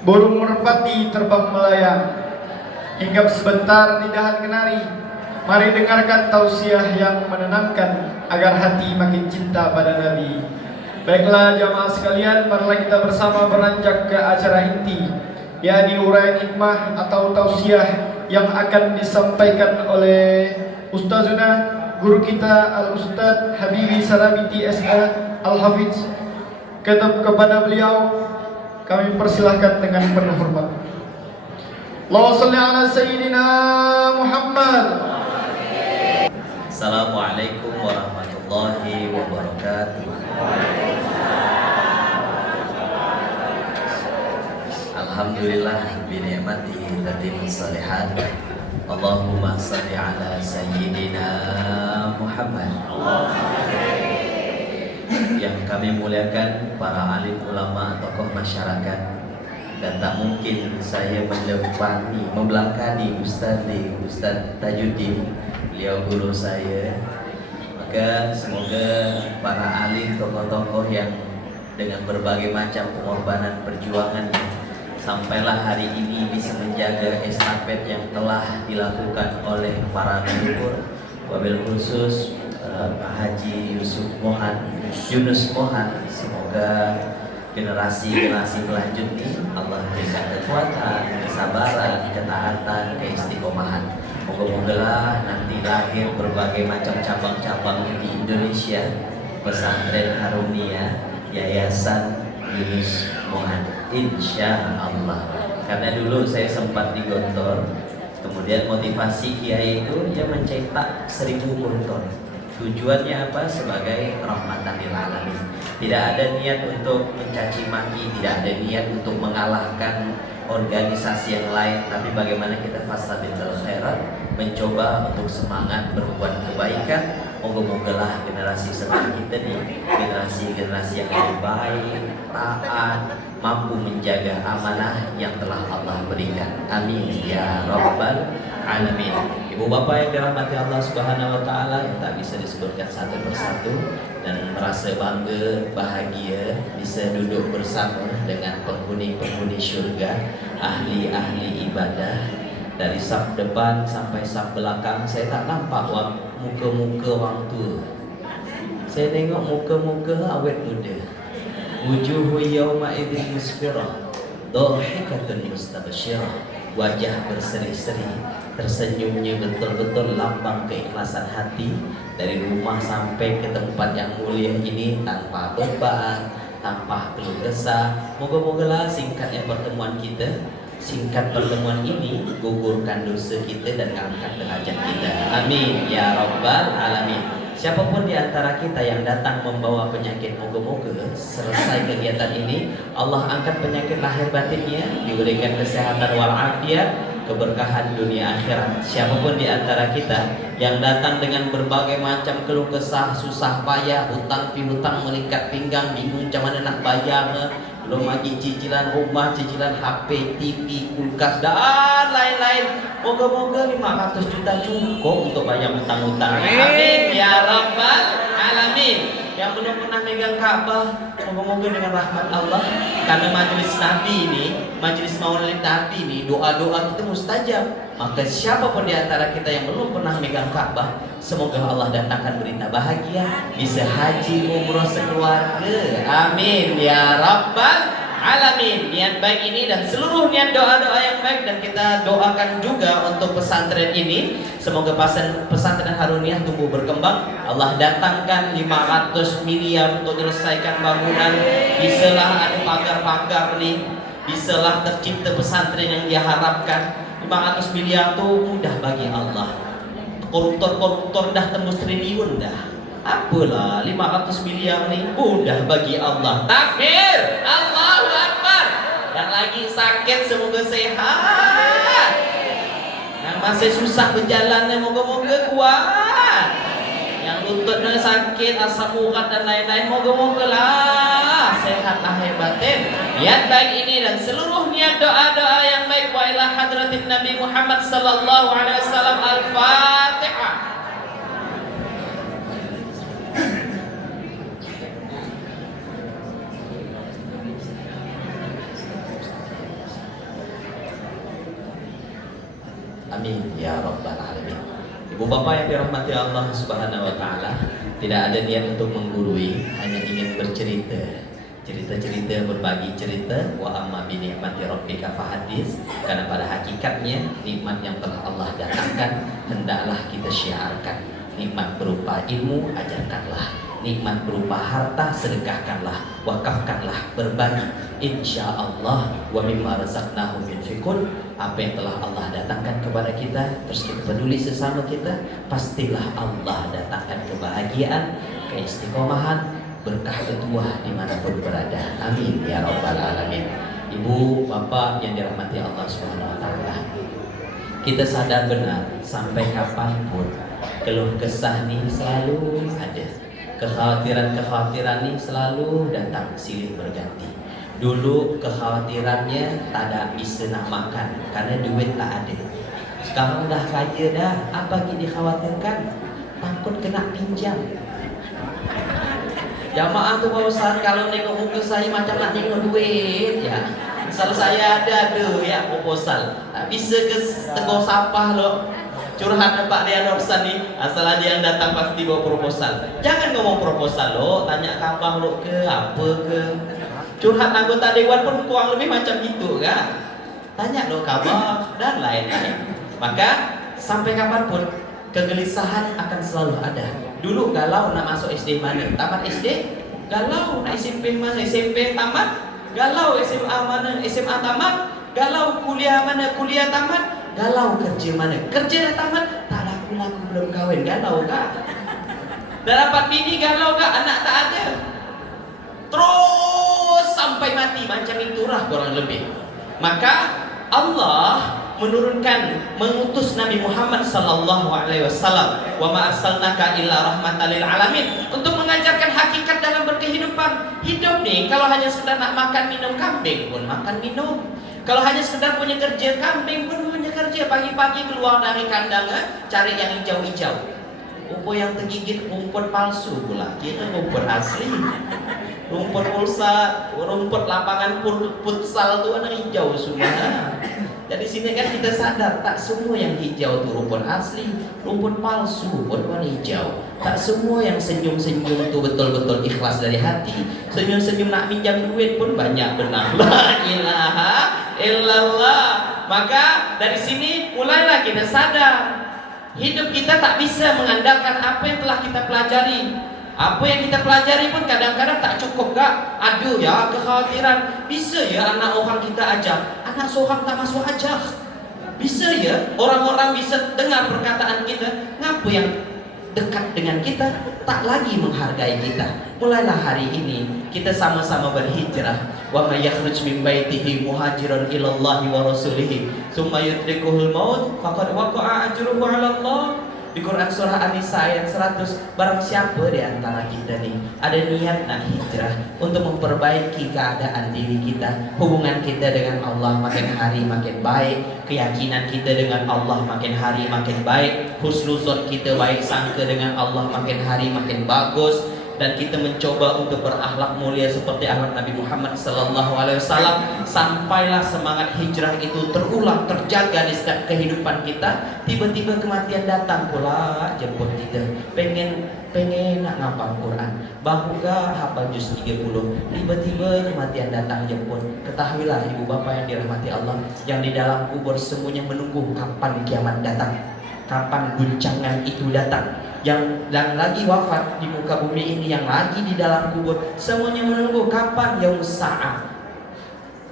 Burung merpati terbang melayang, hinggap sebentar di dahan kenari. Mari dengarkan tausiah yang menenangkan agar hati makin cinta pada Nabi. Baiklah jamaah sekalian, marilah kita bersama beranjak ke acara inti, yakni uraian hikmah atau tausiah yang akan disampaikan oleh Ustazuna, guru kita Al-Ustaz Habibi Sarabiti S.A. Al-Hafiz. Kepada beliau kami persilahkan dengan penuh hormat. Allahumma shalli ala sayyidina Muhammad. Assalamualaikum warahmatullahi wabarakatuh. Alhamdulillah bi ni'matihi tatimmus shalihat. Allahumma shalli ala sayyidina Muhammad. Yang kami muliakan para alim ulama, tokoh masyarakat, dan tak mungkin saya membelakani Ustaz Tajuddin, beliau guru saya. Maka semoga para alim, tokoh-tokoh yang dengan berbagai macam pengorbanan perjuangan sampailah hari ini bisa menjaga estafet yang telah dilakukan oleh para leluhur, wabil khusus Pak Haji Yunus Mohan. Semoga generasi selanjutnya Allah berikan kekuatan, kesabaran, ketaatan, keistiqomahan. Moga-moga nanti lahir berbagai macam cabang-cabang di Indonesia, pesantren Harunia, Yayasan Yunus Mohan, insya Allah. Karena dulu saya sempat di Gontor, kemudian motivasi kiai itu dia mencetak 1000 gontor. Tujuannya apa? Sebagai rahmatan lil alamin. Tidak ada niat untuk mencaci maki, tidak ada niat untuk mengalahkan organisasi yang lain, tapi bagaimana kita fastabiqul khairat, mencoba untuk semangat berbuat kebaikan. Moga-moga lah generasi setelah kita nih generasi yang lebih baik, taat, mampu menjaga amanah yang telah Allah berikan. Amin ya rabbal alamin. Ibu bapak yang dirahmati Allah Subhanahu wa taala, yang tak bisa disebutkan satu persatu, dan merasa bangga, bahagia bisa duduk bersama dengan penghuni-penghuni syurga, ahli-ahli ibadah. Dari saf depan sampai saf belakang saya tak nampak muka-muka orang tua. Saya tengok muka-muka awet muda. Wujuhu yawma idzin musfirah, dhahikatun mustabsyirah. Wajah berseri-seri, tersenyumnya betul-betul lambang keikhlasan hati. Dari rumah sampai ke tempat yang mulia ini tanpa beban, tanpa keluh kesah. Moga-mogalah singkatnya pertemuan kita, singkat pertemuan ini gugurkan dosa kita dan angkat derajat kita. Amin ya rabbal alamin. Siapapun di antara kita yang datang membawa penyakit, moga-moga selesai kegiatan ini Allah angkat penyakit lahir batinnya, diberikan kesehatan walafiat, keberkahan dunia akhirat. Siapapun di antara kita yang datang dengan berbagai macam keluh kesah, susah payah, hutang piutang melikat pinggang, bingung macam mana nak bayar, belum lagi cicilan rumah, cicilan HP, TV, kulkas dan lain-lain. Moga-moga 500 juta cukup untuk bayar hutang-hutang. Amin ya rabbal alamin. Yang belum pernah megang Ka'bah, moga-moga dengan rahmat Allah, karena majelis Nabi ini, majelis Maulid Nabi ini, doa-doa kita mustajab. Maka siapapun di antara kita yang belum pernah megang Ka'bah, semoga Allah datangkan berita bahagia, bisa haji umroh sekeluarga. Amin ya rabbal alamin. Niat baik ini dan seluruh niat doa-doa yang baik, dan kita doakan juga untuk pesantren ini, semoga pesantren Haruniah tumbuh berkembang. Allah datangkan 500 miliar untuk menyelesaikan bangunan. Bisalah ada pagar-pagar nih, bisalah tercipta pesantren yang dia harapkan. 500 miliar itu mudah bagi Allah. Koruptor-koruptor dah tembus triliun dah. Apalah 500 miliar nih mudah bagi Allah. Takbir, Allahu Akbar. Yang lagi sakit semoga sehat. Yang masih susah berjalan moga-moga kuat. Yang lututnya sakit, asam urat dan lain-lain, moga-moga lah sehat lahir batin. Niat baik ini dan seluruh niat doa-doa yang baik wa ila hadratin Nabi Muhammad sallallahu alaihi wasallam. Al-Fatihah. Amin ya rabbal alamin. Ibu bapak yang dirahmati Allah Subhanahu wa taala, tidak ada niat untuk menggurui, hanya ingin bercerita. Cerita-cerita, berbagi cerita. Wa amma bi ni'mati rabbika fahadits. Karena pada hakikatnya nikmat yang telah Allah datangkan hendaklah kita syiarkan. Nikmat berupa ilmu, ajarkanlah. Nikmat berupa harta, sedekahkanlah. Wakafkanlah, berbagi. Insyaallah wa mimma razaqnahum yunfiqun. Apa yang telah Allah datangkan kepada kita, terus kita peduli sesama kita, pastilah Allah datangkan kebahagiaan, keistiqomahan, berkah ketua dimanapun berada. Amin ya rabbal alamin. Ibu bapak yang dirahmati Allah Subhanahu wa taala, kita sadar benar sampai kapanpun keluh kesah ini selalu ada, kekhawatiran ini selalu datang silih berganti. Dulu kekhawatirannya tak ada bisa nak makan karena duit tak ada. Sekarang dah kaya dah, apa yang dikhawatirkan? Takut kena pinjam. Jamaah tuh Pak Ustaz, kalau nengok muka saya macam nak tengok duit ya. Misal saya ada ya proposal, tak bisa ke tegur sapah lo. Curhat Pak Rian Orsan nih, asal ada yang datang pasti bawa proposal. Jangan ngomong proposal lo, tanya kabar lo ke apa ke. Curhat anggota dewan pun kurang lebih macam itu kan. Tanya lo kabar dan lain-lain. Maka sampai kapanpun kegelisahan akan selalu ada. Dulu galau nak masuk SD mana, tamat SD, galau nak SMP mana, SMP tamat, galau SMA mana, SMA tamat, galau kuliah mana, kuliah tamat, galau kerja mana, kerja dah tamat, tak laku belum kahwin, galau kah? Dah dapat bini galau kah? Anak tak ada. Terus sampai mati macam itulah kurang lebih. Maka Allah mengutus Nabi Muhammad sallallahu alaihi wasallam, wa ma arsalnaka illa rahmatan lil alamin, untuk mengajarkan hakikat dalam berkehidupan. Hidup nih kalau hanya sekedar nak makan minum, kambing pun makan minum. Kalau hanya sekedar punya kerja, kambing pun punya kerja. Pagi-pagi keluar dari kandang cari yang hijau-hijau. Rumput yang tergigit rumput palsu pula, kita rumput asli. Rumput pulsa, rumput lapangan futsal itu warna hijau semua. Dari sini kan kita sadar tak semua yang hijau itu rumput asli, rumput palsu pun warna hijau. Tak semua yang senyum-senyum itu betul-betul ikhlas dari hati. Senyum-senyum nak minjam duit pun banyak benar. La ilaha illallah. Maka dari sini mulailah kita sadar hidup kita tak bisa mengandalkan apa yang telah kita pelajari. Apa yang kita pelajari pun kadang-kadang tak cukup gak? Aduh ya kekhawatiran. Bisa ya anak orang kita ajar, anak seorang tak masuk ajar. Bisa ya orang-orang bisa dengar perkataan kita. Ngapa yang dekat dengan kita tak lagi menghargai kita? Mulailah hari ini kita sama-sama berhijrah. Wa may yakhruj min baitihi muhajiran ila Allah wa rasulih tsumma yudrikuhul maut faqad waqa'a ajruhu 'ala Allah. Di Quran surah An-Nisa ayat 100, barang siapa di antara kita nih ada niat nak hijrah untuk memperbaiki keadaan diri kita, hubungan kita dengan Allah makin hari makin baik, keyakinan kita dengan Allah makin hari makin baik, husnuzon kita baik sangka dengan Allah makin hari makin bagus, dan kita mencoba untuk berakhlak mulia seperti akhlak Nabi Muhammad sallallahu alaihi wasallam, sampailah semangat hijrah itu terulang, terjaga di setiap kehidupan kita. Tiba-tiba kematian datang pula jemput kita. Pengen nak ngapal Quran, bahu gak hafal juz 30, tiba-tiba kematian datang jemput. Ketahuilah ibu bapak yang dirahmati Allah, yang di dalam kubur semuanya menunggu kapan kiamat datang, kapan guncangan itu datang. Yang lagi wafat di muka bumi ini, yang lagi di dalam kubur, semuanya menunggu kapan yaumus sa'ah.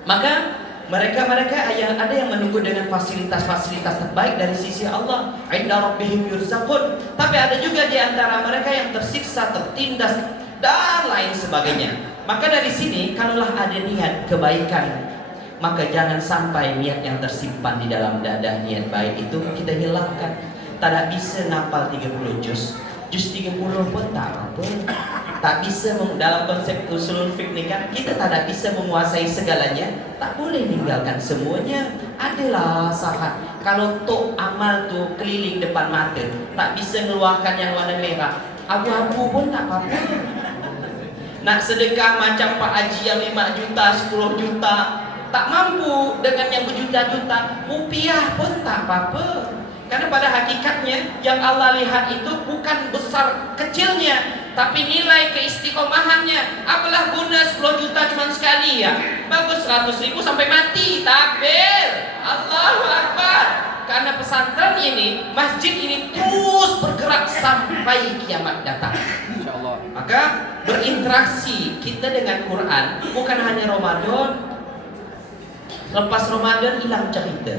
Maka mereka ada yang menunggu dengan fasilitas-fasilitas terbaik dari sisi Allah, inda rabbihim yurzaqun. Tapi ada juga di antara mereka yang tersiksa, tertindas dan lain sebagainya. Maka dari sini kalaulah ada niat kebaikan, maka jangan sampai niat yang tersimpan di dalam dada, niat baik itu kita hilangkan. Tak bisa ngapal 30 juz 30 pun tak apa. Tak bisa dalam konsep usulul fiqh ni kan, kita tak bisa menguasai segalanya, tak boleh meninggalkan semuanya. Adalah sahat kalau tok amal tu keliling depan mata, tak bisa mengeluarkan yang warna merah, abu-abu pun tak apa-apa. Nak sedekah macam Pak Haji yang 5 juta, 10 juta, tak mampu dengan yang berjuta-juta, rupiah pun tak apa-apa. Karena pada hakikatnya yang Allah lihat itu bukan besar kecilnya, tapi nilai keistiqomahannya. Apalah guna 10 juta cuma sekali ya? Bagus 100.000 sampai mati. Takbir, Allahu Akbar. Karena pesantren ini, masjid ini terus bergerak sampai kiamat datang. Maka berinteraksi kita dengan Quran bukan hanya Ramadan. Lepas Ramadan hilang cerita.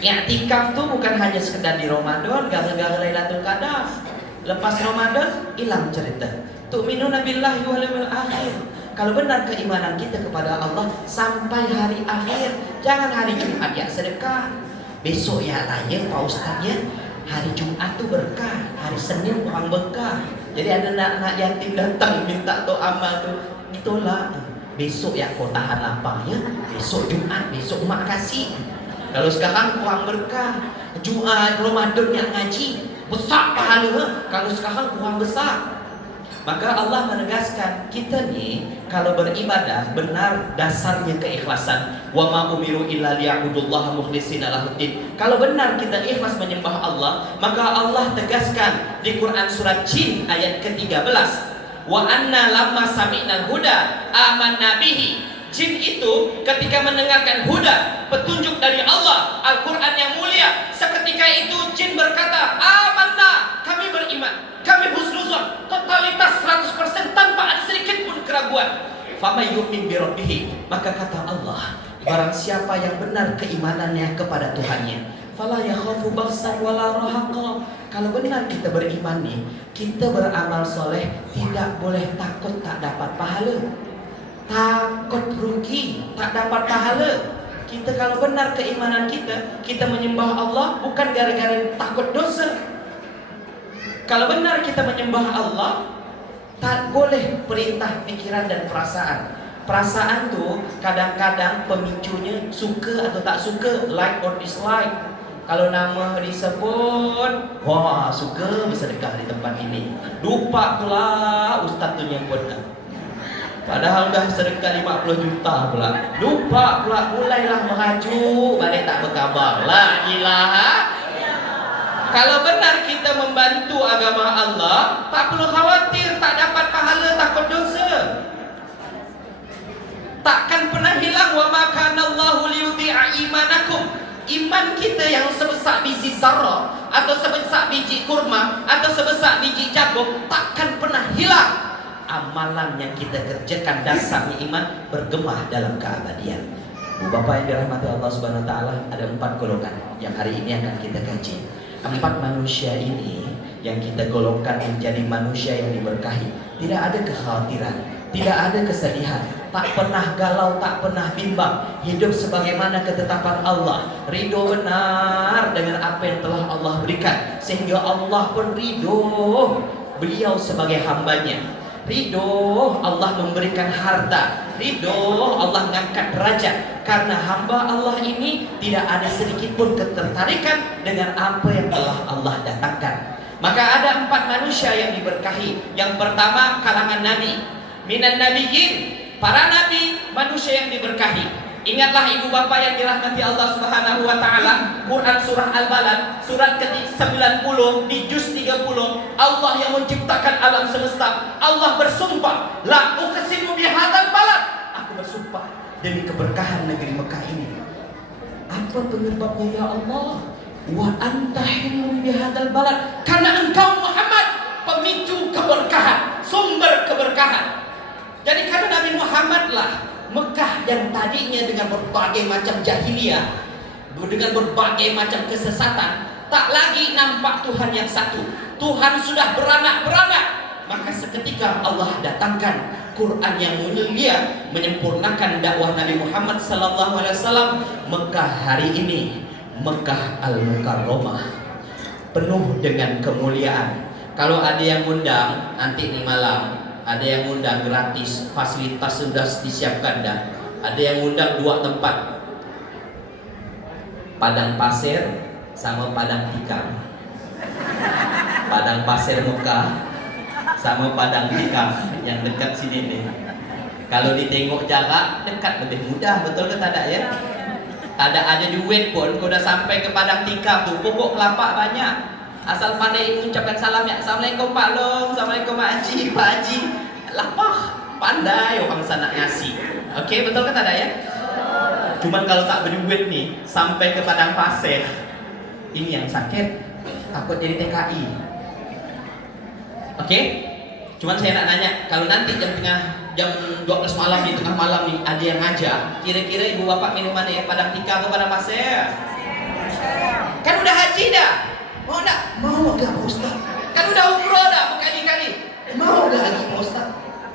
I'tikaf tuh bukan hanya sekedar di Ramadan, gara-gara Lailatul Qadar. Lepas Ramadan hilang cerita. Tu'minuna billahi wal yawmil akhir. Kalau benar keimanan kita kepada Allah sampai hari akhir, jangan hari Jumat ya sedekah. Besok ya raya Pak Ustaz ya. Hari Jumat tuh berkah, hari Senin kurang berkah. Jadi ada anak-anak yatim datang minta tuh amal tuh, itulah. Besok ya kau tahan lapar ya. Besok Jumat, besok mak kasih. Kalau sekarang kurang berkah, Jumat, Ramadan yang ngaji besar pahala. Kalau sekarang kurang besar. Maka Allah menegaskan kita nih kalau beribadah benar dasarnya keikhlasan. Wa ma umiru illa liya'budullaha mukhlishina lahuddin. Kalau benar kita ikhlas menyembah Allah, maka Allah tegaskan di Quran surat Jin ayat ke-13. Wa anna lamma sami'nal huda amanna bihi. Jin itu ketika mendengarkan huda, petunjuk dari Allah, Al-Quran yang mulia, seketika itu jin berkata, amanna, kami beriman, kami husnuzon, totalitas 100% tanpa ada sedikit pun keraguan. Fama yu'min bi rabbih, maka kata Allah, barang siapa yang benar keimanannya kepada Tuhannya, fala yakhafu baghsan wala rahaqa. Kalau benar kita beriman nih, kita beramal soleh, tidak boleh takut tak dapat pahala. Takut rugi, tak dapat pahala. Kita kalau benar keimanan kita menyembah Allah bukan gara-gara takut dosa. Kalau benar kita menyembah Allah, tak boleh perintah pikiran dan perasaan. Perasaan tuh kadang-kadang pemicunya suka atau tak suka, like or dislike. Kalau nama disebut, wah suka bersedekah di tempat ini. Lupa pula ustaz tu nyebut. Padahal dah sedekah 50 juta pula. Lupa pula, mulailah mengajuk, balik tak berkabar. La ilaha. Kalau benar kita membantu agama Allah, tak perlu khawatir tak dapat pahala, takut dosa. Takkan pernah hilang. Wa ma kana Allahu liyudhi'a imanakum. Iman kita yang sebesar biji zarrah atau sebesar biji kurma atau sebesar biji jagung takkan pernah hilang. Amalan yang kita kerjakan dasarnya iman bergema dalam keabadian. Bu Bapak yang dirahmati Allah Subhanahu wa taala, ada 4 golongan yang hari ini akan kita kaji. 4 manusia ini yang kita golongkan menjadi manusia yang diberkahi. Tidak ada kekhawatiran, tidak ada kesedihan, tak pernah galau, tak pernah bimbang. Hidup sebagaimana ketetapan Allah, ridho benar dengan apa yang telah Allah berikan, sehingga Allah pun ridho beliau sebagai hambanya. Ridho Allah memberikan harta, ridho Allah mengangkat derajat. Karena hamba Allah ini tidak ada sedikit pun ketertarikan dengan apa yang telah Allah datangkan. Maka ada 4 manusia yang diberkahi. Yang pertama kalangan Nabi, minan nabiyyin, para nabi, manusia yang diberkahi. Ingatlah ibu bapak yang dirahmati Allah Subhanahu wa taala, Quran surah Al-Balad surat ke-90 di juz 30, Allah yang menciptakan alam semesta, Allah bersumpah, la uqsimu bihadzal balad, aku bersumpah demi keberkahan negeri Mekah ini. Apa penyebabnya ya Allah? Wa anta hilum bihadzal balad, karena engkau Muhammad pemicu keberkahan, sumber keberkahan. Jadi karena Nabi Muhammad lah Mekah yang tadinya dengan berbagai macam jahiliyah, dengan berbagai macam kesesatan, tak lagi nampak Tuhan yang satu. Tuhan sudah beranak-beranak. Maka seketika Allah datangkan Quran yang mulia menyempurnakan dakwah Nabi Muhammad SAW. Mekah hari ini, Mekah Al-Mukarramah, penuh dengan kemuliaan. Kalau ada yang undang nanti di malam, ada yang undang gratis, fasilitas sudah disiapkan dah. Ada yang undang 2 tempat, padang pasir sama padang tikar. Padang pasir Mekah sama padang tikar yang dekat sini nih. Kalau ditengok jarak dekat lebih mudah, betul ke tak ada ya? ada duit pun, kau dah sampai ke padang tikar tu, pokok kelapa banyak. Asal pandai mengucapkan salam ya. Assalamualaikum Pak Long, Assalamualaikum Pak Haji, Pak Haji. Lapah, pandai orang sana ngasih. Okey, betul kata ada ya? Cuman kalau tak berduit nih, sampai ke padang pasir, ini yang sakit, takut jadi TKI. Okey? Cuman saya nak nanya, kalau nanti jam 12 malam di tengah malam nih ada yang ngajak, kira-kira ibu bapak minum mana ya? Padang tikar atau padang pasir? Kan udah haji dah. Mau tak? Mau gak Pak Ustaz? Kan udah umroh dah berkali-kali. Mau gak lagi Pak Ustaz?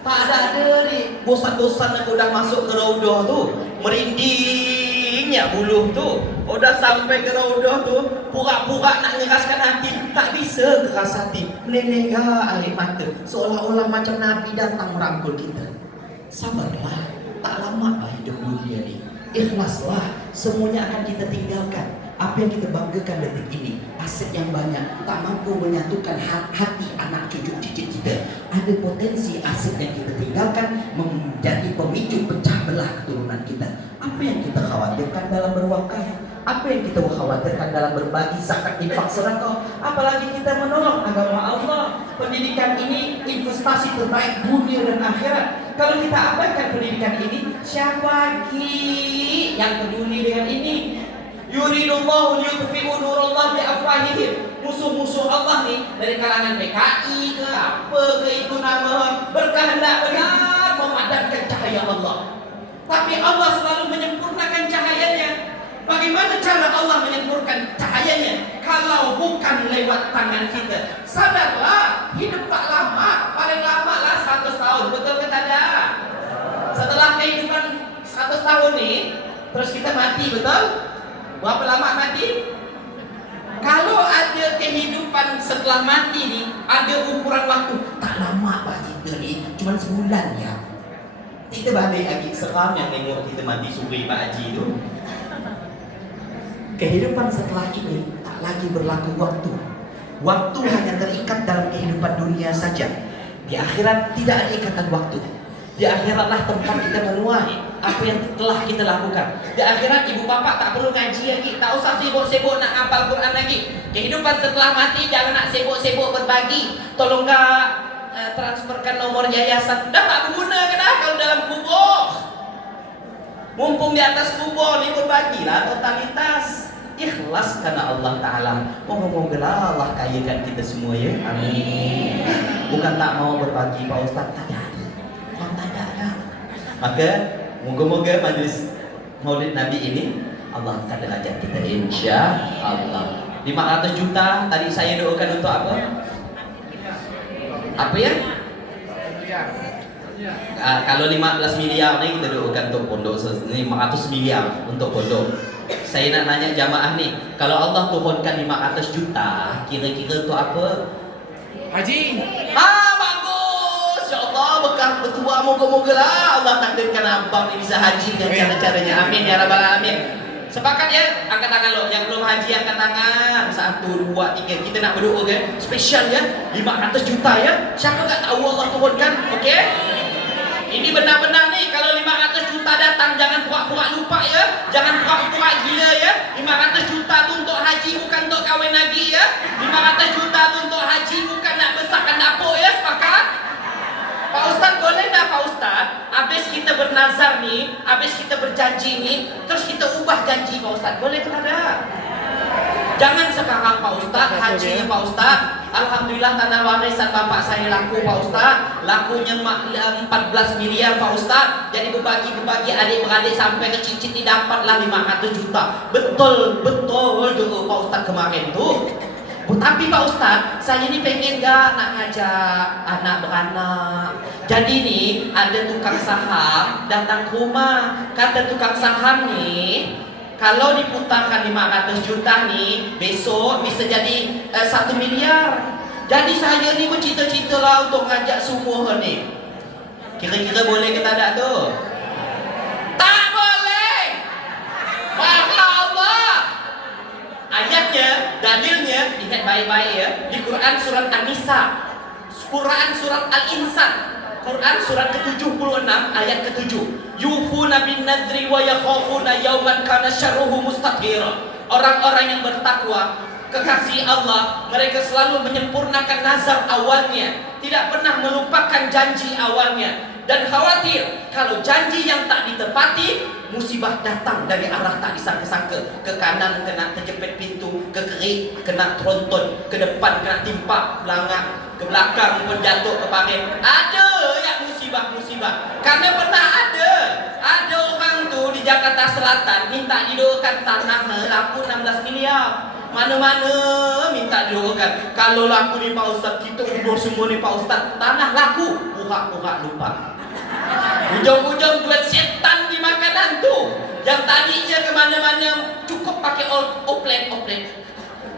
Tak ada ni. Bosan-bosan aku udah masuk ke Raudah tu, merindingnya buluh tu. Udah sampai ke Raudah tu, pura-pura nak ngeraskan hati, tak bisa keras hati. Menelega air mata, seolah-olah macam Nabi datang merangkul kita. Sabarlah, tak lama lah hidup dunia ni. Ikhlaslah, semuanya akan kita tinggalkan. Apa yang kita banggakan detik ini, aset yang banyak, tak mampu menyatukan hati anak cucu cicit kita. Ada potensi aset yang kita tinggalkan menjadi pemicu pecah belah keturunan kita. Apa yang kita khawatirkan dalam berwakaf? Apa yang kita khawatirkan dalam berbagi zakat, infak, sedekah? Apalagi kita menolong agama Allah. Pendidikan ini investasi terbaik dunia dan akhirat. Kalau kita abaikan pendidikan ini, siapa lagi yang peduli dengan ini? Yuridullahu liyutfi'u nurallah biafwahihim. Musuh-musuh Allah nih dari kalangan PKI ke apa ke itu nama, berkehendak benar memadamkan cahaya Allah. Tapi Allah selalu menyempurnakan cahayanya. Bagaimana cara Allah menyempurnakan cahayanya kalau bukan lewat tangan kita? Sadarlah, hidup tak lama, paling lama lah 100 tahun. Betul ke tidak? Setelah kehidupan 100 tahun nih, terus kita mati, betul? Berapa lama mati? Kalau ada kehidupan setelah mati ni, ada ukuran waktu. Tak lama Pak kita ni, cuma sebulan ya. Kita balik lagi, seram yang tengok kita mati suri Pak Haji tu. Kehidupan setelah ini tak lagi berlaku waktu. Waktu hanya terikat dalam kehidupan dunia saja. Di akhirat tidak ada ikatan waktu. Di akhiratlah tempat kita menuai apa yang telah kita lakukan. Di akhirat ibu bapak tak perlu ngaji lagi, tak usah sibuk-sibuk nak hafal Quran lagi. Kehidupan setelah mati jangan nak sibuk-sibuk berbagi. Tolong gak transferkan nomor yayasan. Dah tak berguna ke dah kalau dalam kubur. Mumpung di atas kubur ni berbagilah totalitas. Ikhlas karena Allah Ta'ala. Moga-moga Allah kayakan kita semua ya. Amin. Bukan tak mau berbagi Pak Ustaz, tak ada. Maka moga-moga majlis Maulid Nabi ini Allah akan ajak kita insya Allah. 500 juta tadi saya doakan untuk apa? Apa ya? Kalau 15 miliar ni kita doakan untuk pondok. 500 miliar untuk pondok. Saya nak nanya jamaah ni, kalau Allah turunkan 500 juta, kira-kira untuk apa? Haji. Bagus. Ya Allah, bekal bertua moga-moga lah Allah takdirkan abang ni bisa haji dengan cara-caranya. Amin ya rabbal alamin. Sepakat ya? Angkat tangan lo. Yang belum haji angkat tangan. 1, 2, 3. Kita nak berdoa kan? Spesial ya. 500 juta ya. Siapa tak tahu Allah turunkan? Okey? Ini benar-benar nih, kalau 500 juta datang jangan pura-pura lupa ya. Jangan pura-pura gila ya. 500 juta tu untuk haji bukan untuk kahwin lagi ya. 500 juta tu untuk haji bukan nak besarkan dapur ya. Sepakat? Pak Ustaz boleh tak Pak Ustaz? Habis kita bernazar nih, habis kita berjanji nih, terus kita ubah janji Pak Ustaz. Boleh ke tak? Jangan sekarang Pak Ustaz, haji Pak Ustaz. Alhamdulillah tanah warisan bapak saya laku Pak Ustaz. Lakunya 14 miliar Pak Ustaz. Jadi berbagi adik-beradik sampai ke cicit dapatlah 500 juta. Betul doa Pak Ustaz kemarin tu. Tapi Pak Ustaz, saya ni pengen gak nak ngajak anak beranak. Jadi ni ada tukang saham datang ke rumah. Kata tukang saham ni, kalau diputarkan 500 juta nih, besok bisa jadi 1 miliar. Jadi saya ni bercita-cita lah untuk ngajak semua ni. Kira-kira boleh ke tak ada tu? Tak boleh. Wahai Allah. Ayatnya, dalilnya, ingat baik-baik ya. Di Quran surat An-Nisa, Quran surat Al-Insan. Quran surat ke-76 ayat ke-7. Yufuna bin nadri wa yakhafuna yauman kana syarruhu mustatira. Orang-orang yang bertakwa, kekasih Allah, mereka selalu menyempurnakan nazar awalnya, tidak pernah melupakan janji awalnya, dan khawatir kalau janji yang tak ditepati, musibah datang dari arah tak disangka-sangka. Ke kanan kena terjepit pintu, ke kiri kena tronton, ke depan kena timpa belakang, ke belakang pun jatuh ke parit. Ada ya musibah-musibah. Karena pernah ada orang tu di Jakarta Selatan minta didoakan tanah laku 16 miliar. Mana-mana minta didoakan. Kalau laku ni Pak Ustaz, kita umur semua ni Pak Ustaz, tanah laku, pura-pura lupa. Ujung-ujung duit setan di makanan tu. Yang tadinya kemana-mana cukup pakai oplet.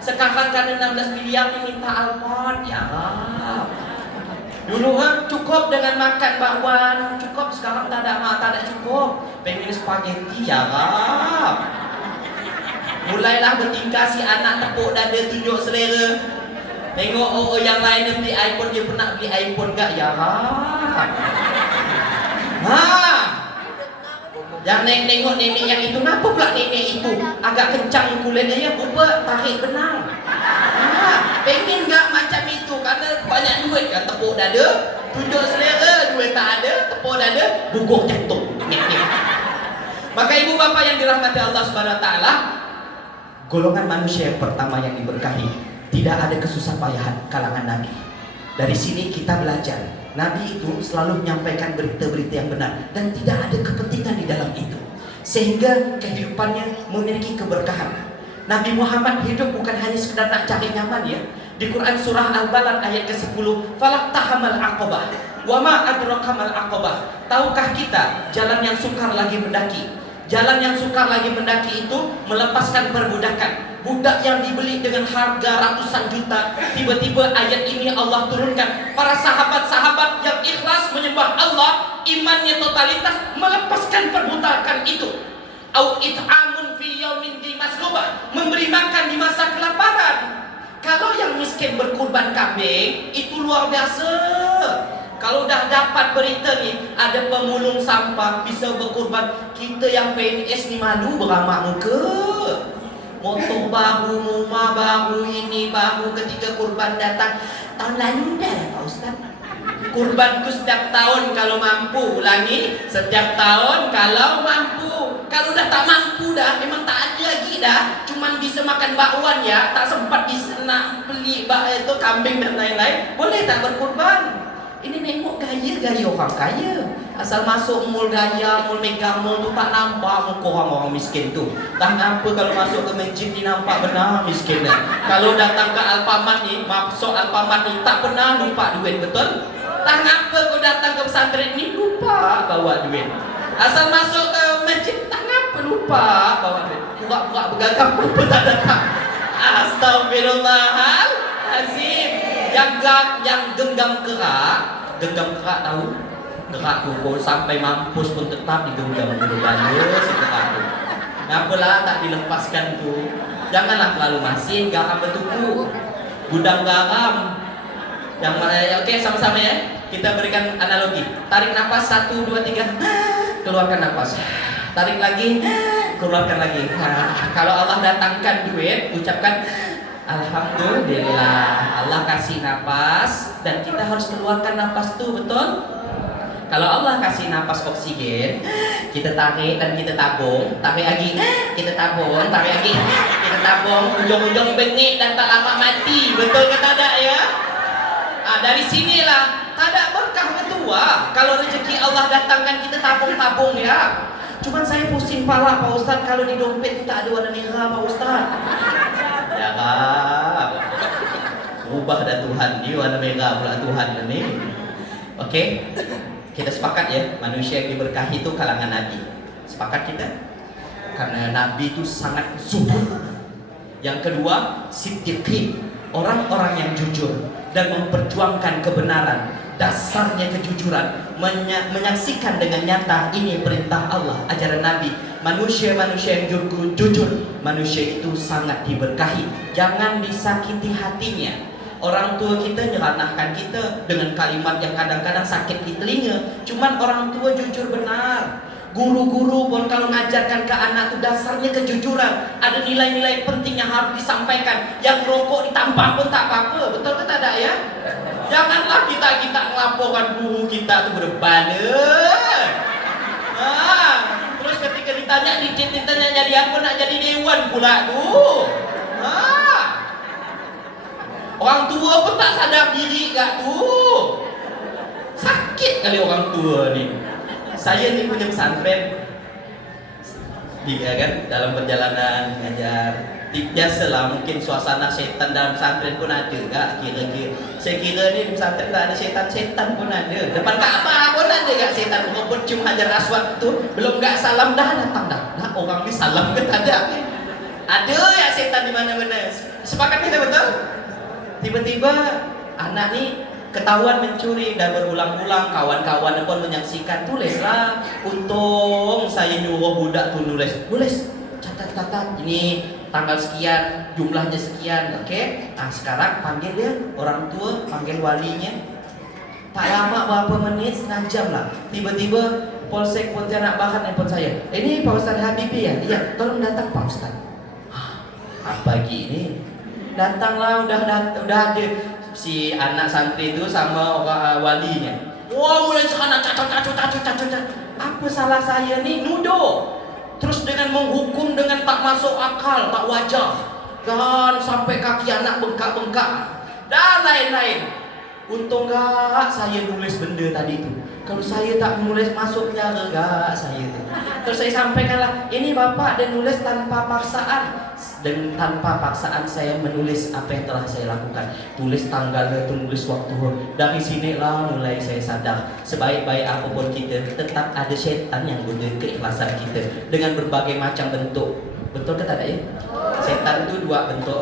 Sekarang karena 16 miliar ni minta alpot. Ya dulu kan cukup dengan makan bakwan, cukup. Sekarang tak ada cukup. Pengen spaghetti ya mulailah bertingkah si anak tepuk dada tunjuk selera. Tengok yang lain beli iPhone, dia pernah beli iPhone gak? Ya yang tengok nenek yang itu, kenapa pula nenek itu agak kencang kulennya, rupa tarik benang. Pengen gak macam itu? Karena banyak duit kan, tepuk dada tunjuk selera. Duit tak ada, tepuk dada, buguh jantung. Maka ibu bapa yang dirahmati Allah Subhanahu wa taala, golongan manusia yang pertama yang diberkahi, tidak ada kesusah payahan kalangan Nabi. Dari sini kita belajar, Nabi itu selalu menyampaikan berita-berita yang benar dan tidak ada kepentingan di dalam itu, sehingga kehidupannya memiliki keberkahan. Nabi Muhammad hidup bukan hanya sekedar nak cari nyaman ya. Di Quran surah Al-Balad ayat ke-10, falaqtahamal aqabah wa ma adraka mal aqabah. Tahukah kita jalan yang sukar lagi mendaki? Jalan yang sukar lagi mendaki itu melepaskan perbudakan. Budak yang dibeli dengan harga ratusan juta, tiba-tiba ayat ini Allah turunkan. Para sahabat-sahabat yang ikhlas menyembah Allah, imannya totalitas, melepaskan perbudakan itu. Au it'amun fi yaumin dzi masghubah, memberi makan di masa kelaparan. Kalau yang miskin berkurban kambing, itu luar biasa. Kalau dah dapat berita ni, ada pemulung sampah bisa berkurban, kita yang PNS ni malu beramak muka. Motor baru, rumah baru, ini baru, ketika kurban datang. Tahun lalu dah Pak Ustaz. Kurban tu setiap tahun kalau mampu, ulangi, setiap tahun kalau mampu. Kalau dah tak mampu dah, memang tak ada lagi dah, cuman bisa makan bakwan ya, tak sempat nak beli itu kambing dan lain-lain, boleh tak berkurban? Ini nengok gaya orang kaya. Asal masuk mall gaya, mall mega mall tu tak nampak muka orang miskin tu. Tak apa kalau masuk ke masjid ni nampak benar miskin dah. Kalau datang ke Alfamart ni, masuk Alfamart ni tak pernah lupa duit, betul? Tak apa kau datang ke pesantren ni lupa bawa duit. Asal masuk ke masjid tak apa lupa bawa duit. Pura-pura bergagap lupa tak datang. Astagfirullahalazim. Yang genggam kerak tahu? Kerak tu sampai mampus pun tetap digenggam dulu si kerak tu. Kenapa tak dilepaskan tu? Janganlah terlalu masin, garam bertuku. Gudang garam. Yang mana? Okey, sama-sama ya. Kita berikan analogi. Tarik nafas 1 2 3. Keluarkan nafas. Tarik lagi, keluarkan lagi. Kalau Allah datangkan duit, ucapkan alhamdulillah, Allah kasih nafas dan kita harus keluarkan nafas tuh, betul? Kalau Allah kasih nafas oksigen, kita tarik dan kita tabung, tarik lagi, kita tabung, tarik lagi, kita tabung, ujung-ujung benih dan tak lama mati, betul ke tak ada ya? Dari sinilah tak ada berkah ketua. Kalau rezeki Allah datangkan kita tabung-tabung ya. Cuman saya pusing pala Pak Ustaz, kalau di dompet tak ada warna merah Pak Ustaz. Ya kan, ubah dah Tuhan, dia warna merah pula Tuhan ni. Okey, kita sepakat ya, manusia yang diberkahi itu kalangan Nabi. Sepakat kita? Karena Nabi itu sangat zuhud. Yang kedua, siddiqin, orang-orang yang jujur dan memperjuangkan kebenaran. Dasarnya kejujuran, menyaksikan dengan nyata ini perintah Allah, ajaran Nabi. Manusia-manusia yang jujur, manusia itu sangat diberkahi. Jangan disakiti hatinya. Orang tua kita nyeranahkan kita dengan kalimat yang kadang-kadang sakit di telinga. Cuman orang tua jujur benar. Guru-guru pun kalau mengajarkan ke anak itu dasarnya kejujuran. Ada nilai-nilai penting yang harus disampaikan. Yang rokok ditampar pun tak apa-apa. Betul ke tak ada ya? Janganlah kita melaporkan guru kita itu berbalik. Terus ketika ditanya jadi apa, nak jadi dewan pula tu. Orang tua pun tak sadar diri gak tu. Sakit kali orang tua ni. Saya ni punya pesantren, kan, dalam perjalanan mengajar. Biasalah mungkin suasana setan dalam pesantren pun ada gak kira-kira. Saya kira ni di pesantren tak ada setan pun ada. Depan Kaabah pun ada gak setan. Walaupun cium hajar aswad tu belum gak salam dah datang dah. Nah, orang ni salam ke tak ada? Ada ya setan di mana-mana. Sepakat kita betul? Tiba-tiba anak ni ketahuan mencuri dan berulang-ulang, kawan-kawan pun menyaksikan. Tulislah. Untung saya nyuruh budak tu nulis. Catat. Ini tanggal sekian, jumlahnya sekian. Oke. Nah, sekarang panggil dia, orang tua panggil walinya. Tak lama berapa menit, setengah jam lah. Tiba-tiba Polsek Pontianak Barat nelpon saya. Ini Pak Ustaz Habibie ya? Iya, tolong datang Pak Ustaz. Apa gini? Datanglah, udah ada si anak santri itu sama orang walinya. Wah, mulai sana cacut. Apa salah saya ni? Nuduh. Terus dengan menghukum dengan tak masuk akal, tak wajar. Dan sampai kaki anak bengkak-bengkak dan lain-lain. Untung gak saya nulis benda tadi itu. Kalau saya tak nulis masuk penjara gak saya itu. Terus saya sampaikanlah, ini bapak dia nulis tanpa paksaan. Dan tanpa paksaan saya menulis apa yang telah saya lakukan. Tulis tanggalnya, tulis waktu. Dari sinilah mulai saya sadar, sebaik-baik apapun kita, tetap ada syaitan yang guna keikhlasan kita dengan berbagai macam bentuk. Betul ke tak ada ya? Setan itu dua bentuk.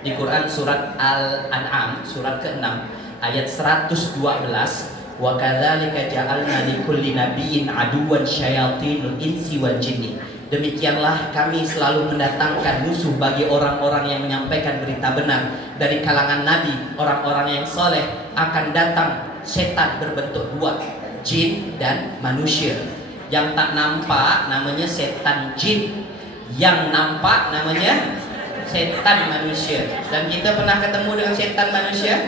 Di Quran surat Al-An'am surat ke-6 ayat 112, wa kadzalika ja'alna likulli nabiyyin aduwwan syayatinul insi wal jinni. Demikianlah kami selalu mendatangkan musuh bagi orang-orang yang menyampaikan berita benar. Dari kalangan nabi, orang-orang yang soleh, akan datang setan berbentuk dua, jin dan manusia. Yang tak nampak namanya setan jin, yang nampak namanya setan manusia. Dan kita pernah ketemu dengan setan manusia?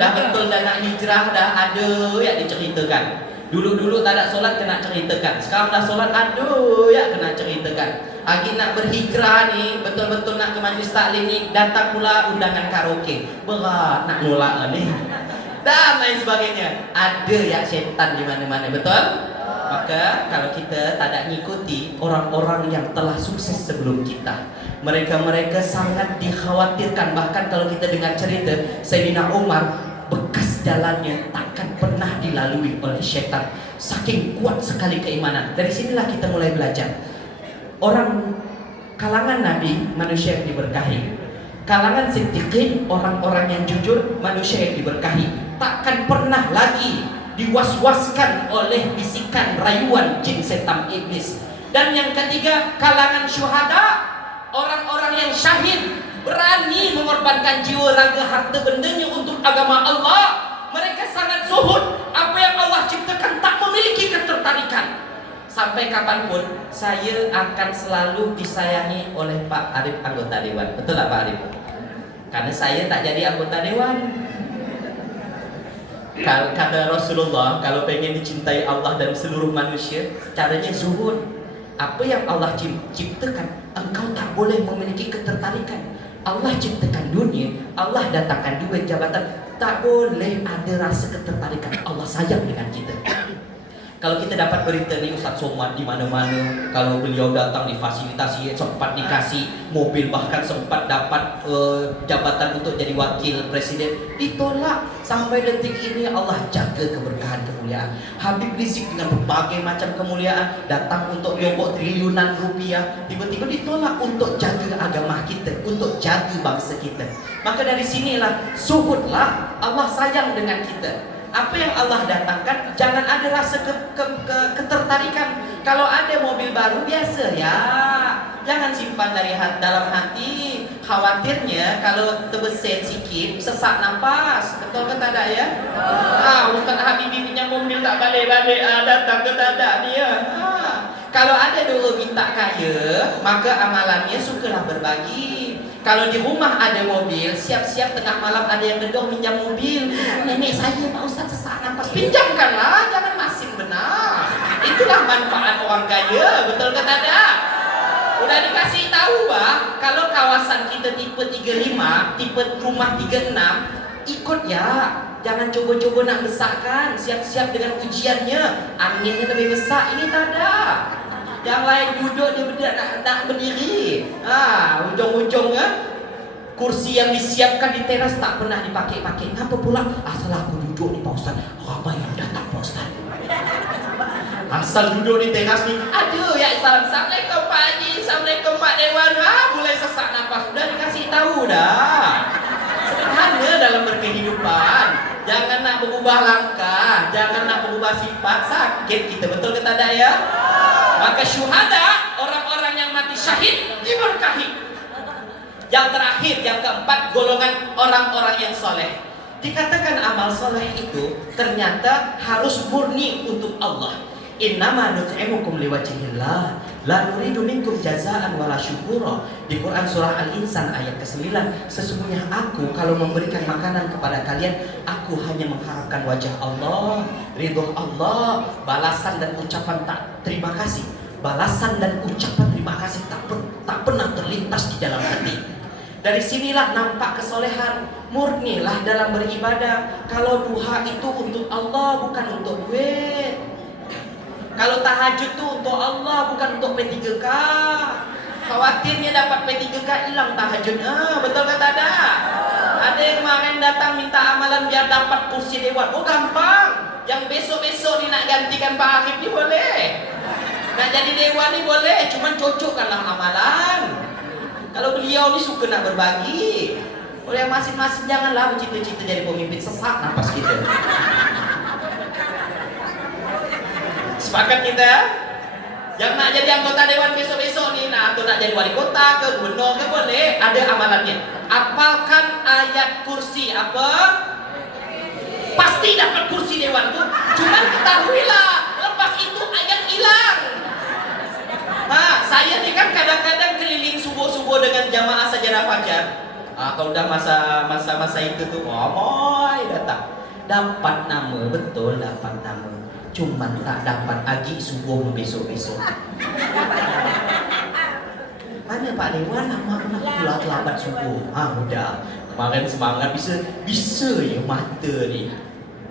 Dah betul dah nak hijrah, dah ada yang diceritakan. Dulu tak ada solat kena ceritakan. Sekarang dah solat, aduh ya kena ceritakan. Lagi nak berhijrah ni, betul-betul nak ke majlis taklim ni, datang pula undangan karaoke. Berat nak nolak ni. Dan lain sebagainya. Ada ya setan di mana-mana, betul? Maka kalau kita tak ada ngikuti orang-orang yang telah sukses sebelum kita, mereka sangat dikhawatirkan. Bahkan kalau kita dengar cerita Sayyidina Umar, bekas jalannya takkan pernah dilalui oleh syaitan. Saking kuat sekali keimanan. Dari sinilah kita mulai belajar. Orang kalangan Nabi, manusia yang diberkahi. Kalangan siddiqin, orang-orang yang jujur, manusia yang diberkahi. Takkan pernah lagi diwaswaskan oleh bisikan rayuan jin setan iblis. Dan yang ketiga, kalangan syuhada, orang-orang yang syahid, berani mengorbankan jiwa, raga, harta bendanya untuk agama Allah. Mereka sangat zuhud. Apa yang Allah ciptakan tak memiliki ketertarikan. Sampai kapanpun saya akan selalu disayangi oleh Pak Arif anggota dewan. Betul tak Pak Arif? Karena saya tak jadi anggota dewan. Kata Rasulullah, kalau pengen dicintai Allah dan seluruh manusia, caranya zuhud. Apa yang Allah ciptakan, engkau tak boleh memiliki ketertarikan. Allah ciptakan dunia, Allah datangkan duit, jabatan, tak boleh ada rasa ketertarikan. Allah sayang dengan kita. Kalau kita dapat berita nih Ustaz Somad di mana-mana, kalau beliau datang difasilitasi, sempat dikasih mobil, bahkan sempat dapat jabatan untuk jadi wakil presiden, ditolak. Sampai detik ini Allah jaga keberkahan kemuliaan. Habib Rizik dengan berbagai macam kemuliaan datang untuk nyobok triliunan rupiah, tiba-tiba ditolak untuk jaga agama kita, untuk jaga bangsa kita. Maka dari sinilah suhudlah, Allah sayang dengan kita. Apa yang Allah datangkan, jangan ada rasa ketertarikan. Kalau ada mobil baru biasa ya, jangan simpan dari dalam hati. Khawatirnya kalau terbesit sikit sesak nafas. Betul ke tak ada ya? Ustaz Habibie punya mobil tak balik-balik, datang ke tak ada dia. Kalau ada doa minta kaya, maka amalannya sukalah berbagi. Kalau di rumah ada mobil, siap-siap tengah malam ada yang gedor minjam mobil. Nenek saya Pak Ustaz sesak nafas, pinjamkanlah, jangan masing benar. Itulah manfaat orang kaya, betul ke tak ada? Udah dikasih tahu bah, kalau kawasan kita tipe 35, tipe rumah 36, ikut ya. Jangan coba-coba nak besarkan, siap-siap dengan ujiannya. Anginnya lebih besar, ini tak ada. Yang lain duduk dia nak berdiri. Ujung-ujungnya kursi yang disiapkan di teras tak pernah dipakai-pakai. Kenapa pula? Asal aku duduk di Pak Ustaz, ramai yang datang Pak Ustaz. Asal duduk di teras ni, aduh ya Assalamualaikum Pak Haji, Assalamualaikum Pak Dewan. Mulai sesak nafas. Sudah dikasih tahu dah. Sederhana dalam berkehidupan. Jangan nak berubah langkah, jangan nak berubah sifat. Sakit kita, betul ke tak ada ya? Maka syuhada, orang-orang yang mati syahid diberkahi. Yang terakhir, yang keempat, golongan orang-orang yang soleh. Dikatakan amal soleh itu ternyata harus murni untuk Allah. Innama nut'imukum liwajhillah la nuridu minkum jazaan wala syukura. Di Quran surah Al-Insan ayat ke-9, sesungguhnya aku kalau memberikan makanan kepada kalian, aku hanya mengharapkan wajah Allah, ridho Allah, balasan dan ucapan terima kasih. Balasan dan ucapan terima kasih tak pernah terlintas di dalam hati. Dari sinilah nampak kesolehan. Murnilah dalam beribadah. Kalau duha itu untuk Allah, bukan untuk duit. Kalau tahajud tuh untuk Allah, bukan untuk P3K. Khawatirnya dapat P3K, hilang tahajudnya. Betul kata ada? Ada yang kemarin datang minta amalan biar dapat kursi dewan. Oh gampang. Yang besok-besok ni nak gantikan Pak Arif ni boleh. Nak jadi dewan ni boleh. Cuman cocokkanlah amalan. Kalau beliau ni suka nak berbagi. Oleh masing-masing janganlah bercita-cita jadi pemimpin, sesak nafas kita. Sepakat kita? Yang nak jadi anggota dewan besok-besok ni, atau nak jadi wali kota ke gubernur ke, boleh. Ada amalannya. Apalkan ayat kursi apa? Pasti dapat kursi dewan tu. Cuman ketahuilah, lepas itu ayat hilang. Saya ni kan kadang-kadang keliling subuh-subuh dengan jamaah sajadah fajar. Kalau dah masa itu tu, ramai datang. Dapat nama, betul dapat nama. Cuman tak dapat agi subuh besok-besok. Mana Pak Dewan nama pula terlambat subuh. Udah. Kemarin semangat bisa ya mata ni.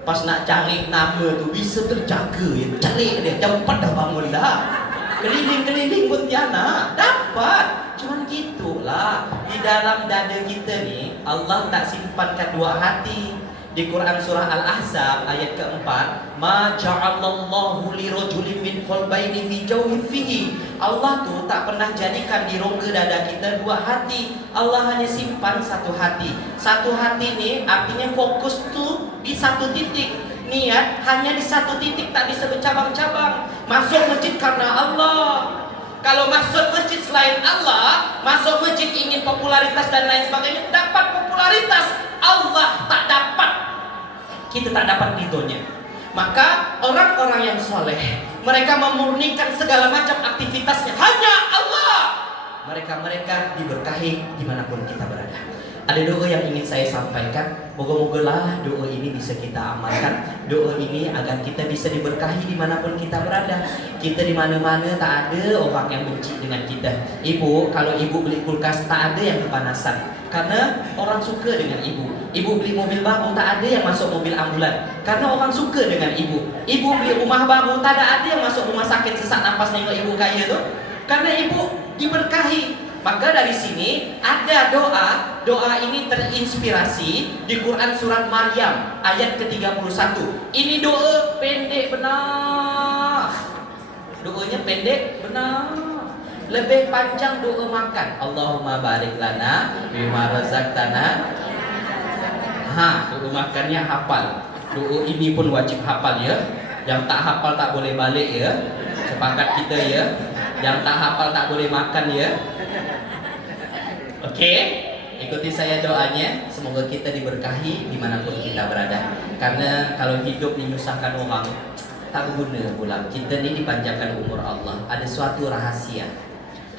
Pas nak cari nama tu bisa terjaga ya. Cari dia cepat dah bangun dah. Keliling-keliling Pontianak dapat. Cuman gitulah. Di dalam dada kita ni Allah tak simpankan dua hati. Di Quran surah Al-Ahzab ayat keempat, ma ja'alallahu lirajulin min qalbayni fi jawfihi. Allah tu tak pernah jadikan di rongga dada kita dua hati. Allah hanya simpan satu hati. Satu hati ni artinya fokus tu di satu titik. Niat hanya di satu titik, tak bisa bercabang-cabang. Masuk masjid karena Allah. Kalau masuk masjid selain Allah, masuk masjid ingin popularitas dan lain sebagainya, dapat popularitas, Allah tak dapat. Kita tak dapat ridhonya. Maka orang-orang yang soleh, mereka memurnikan segala macam aktivitasnya hanya Allah. Mereka diberkahi dimanapun kita berada. Ada doa yang ingin saya sampaikan. Moga-mogalah doa ini bisa kita amalkan. Doa ini agar kita bisa diberkahi dimanapun kita berada. Kita di mana-mana tak ada orang yang benci dengan kita. Ibu, kalau ibu beli kulkas tak ada yang kepanasan, karena orang suka dengan ibu. Ibu beli mobil baru tak ada yang masuk mobil ambulan, karena orang suka dengan ibu. Ibu beli rumah baru tak ada yang masuk rumah sakit sesak nafas nengok ibu kaya tu, karena ibu diberkahi. Maka dari sini ada doa ini terinspirasi di Quran surat Maryam ayat ke-31. Ini doa pendek benar. Doanya pendek benar. Lebih panjang doa makan. Allahumma barik lana bima razaqtana. Doa makannya hafal. Doa ini pun wajib hafal ya. Yang tak hafal tak boleh balik ya. Sepakat kita ya. Yang tak hafal tak boleh makan ya. Oke, ikuti saya doanya. Semoga kita diberkahi dimanapun kita berada. Karena kalau hidup menyusahkan orang, tak berguna pula. Kita ini dipanjangkan umur Allah. Ada suatu rahasia.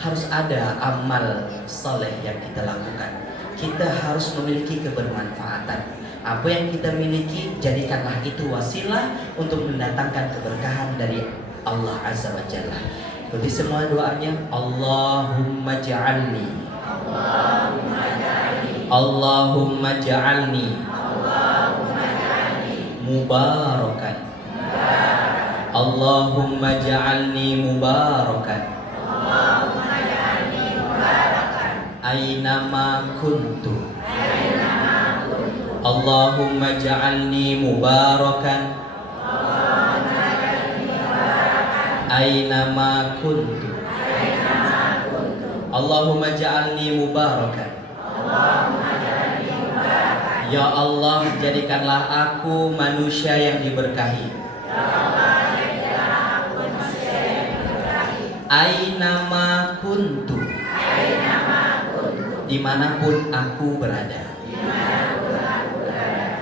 Harus ada amal soleh yang kita lakukan. Kita harus memiliki kebermanfaatan. Apa yang kita miliki, jadikanlah itu wasilah untuk mendatangkan keberkahan dari Allah Azza wa Jalla. Ikuti semua doanya. Allahumma ja'alni, Allahumma ja'alni mubarakan, Allahumma ja'alni mubarakan aynama kuntu, Allahumma ja'alni mubarakan aynama kuntu, Allahumma ja'alni mubarakan. Ya Allah, jadikanlah aku manusia yang diberkahi. Aynama kuntu, dimanapun aku berada.